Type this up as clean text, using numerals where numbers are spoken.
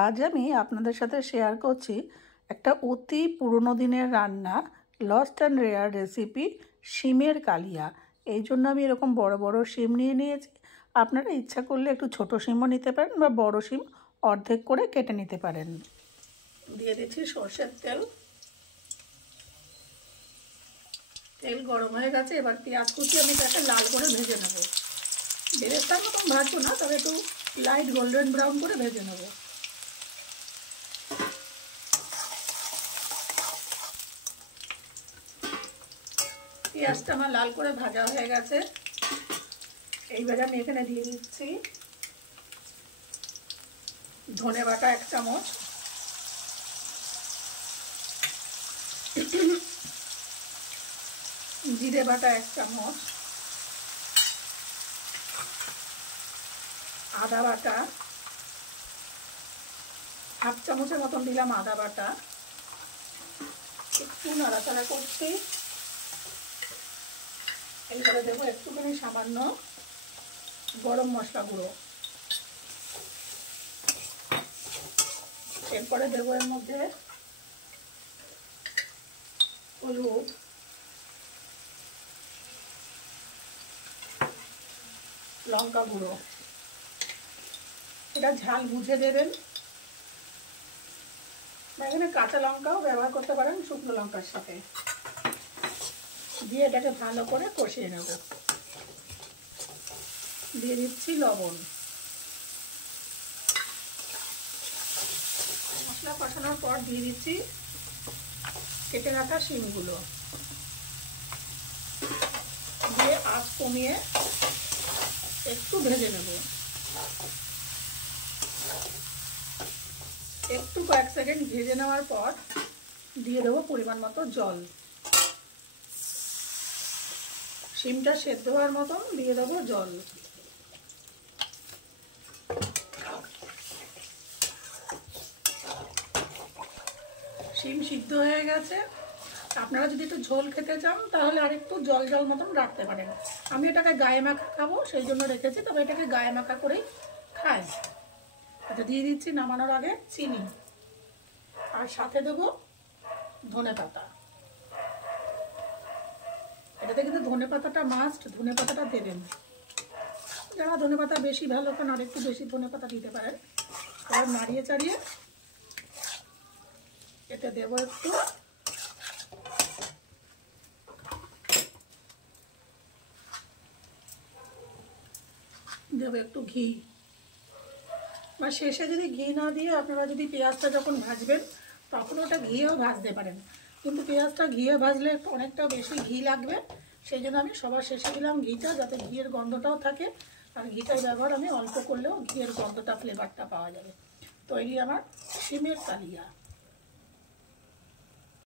আজ আমি আপনাদের সাথে শেয়ার করছি একটা অতি পুরনো দিনের রান্না, লস্ট অ্যান্ড রেয়ার রেসিপি শিমের কালিয়া। এই জন্য আমি এরকম বড় বড় শিম নিয়ে নিয়েছি। আপনারা ইচ্ছা করলে একটু ছোট শিমও নিতে পারেন বা বড় শিম অর্ধেক করে কেটে নিতে পারেন। দিয়ে দিচ্ছি সর্ষের তেল। তেল গরম হয়ে গেছে, এবার পেঁয়াজ কুচি আমি তাকে লাল করে ভেজে নেব। বেরেস্তার মতন ভাজবো না, তবে একটু লাইট গোল্ডেন ব্রাউন করে ভেজে নেব। পেঁয়াজটা আমার লাল করে ভাজা হয়ে গেছে। এইবারে আমি এখানে দিয়ে দিচ্ছি ধনে বাটা 1 চামচ, জিরে বাটা 1 চামচ, আদা বাটা 1/2 চামচের মতন দিলাম আদা বাটা। একটু নাড়াচাড়া করছি। এইবারে দেবো একটুখানি সামান্য গরম মশলা গুঁড়ো। এরপরে দেবো এর মধ্যে হলুদ, লঙ্কা গুঁড়ো। এটা ঝাল বুঝে দেবেন, এখানে কাঁচা লঙ্কাও ব্যবহার করতে পারেন শুকনো লঙ্কার সাথে। দিয়ে এটাকে ভালো করে কষিয়ে নেব। দিয়ে দিচ্ছি লবণ। মশলা কষানোর পর দিয়ে দিচ্ছি কেটে রাখা শিমগুলো। দিয়ে আঁচ কমিয়ে একটু ভেজে নেব। একটু কয়েক সেকেন্ড ভেজে নেওয়ার পর দিয়ে দেবো পরিমাণ মতো জল। শিমটা সেদ্ধ হওয়ার মতন দিয়ে দেবো জল। শিম সিদ্ধ হয়ে গেছে। আপনারা যদি একটু ঝোল খেতে চান তাহলে আরেকটু জল জল মতন রাখতে পারেন। আমি এটাকে গায়ে মাখা খাবো সেই জন্য রেখেছি, তবে এটাকে গায়ে মাখা করেই খাই। আচ্ছা, দিয়ে দিচ্ছি নামানোর আগে চিনি, আর সাথে দেবো ধনে পাতা। এটাতে কিন্তু ধনে পাতাটা মাস্ট, ধনে পাতাটা দেবেন। যারা ধনে পাতা বেশি ভালো খান আর একটু বেশি ধনে পাতা দিতে পারেন। এবার নাড়িয়ে চাড়িয়ে এতে দেবো একটু ঘি, বা শেষে যদি ঘি না দিয়ে আপনারা যদি পেঁয়াজটা যখন ভাজবেন তখন ওটা ঘিয়েও ভাজতে পারেন, কিন্তু পেঁয়াজটা ঘিয়ে ভাজলে অনেকটা বেশি ঘি লাগবে। সেই জন্য আমি সবার শেষে দিলাম ঘিটা, যাতে ঘিয়ের গন্ধটাও থাকে। আর ঘিটার ব্যবহার আমি অল্প করলেও ঘিয়ের গন্ধটা, ফ্লেভারটা পাওয়া যাবে। তৈরি আমার শিমের কালিয়া।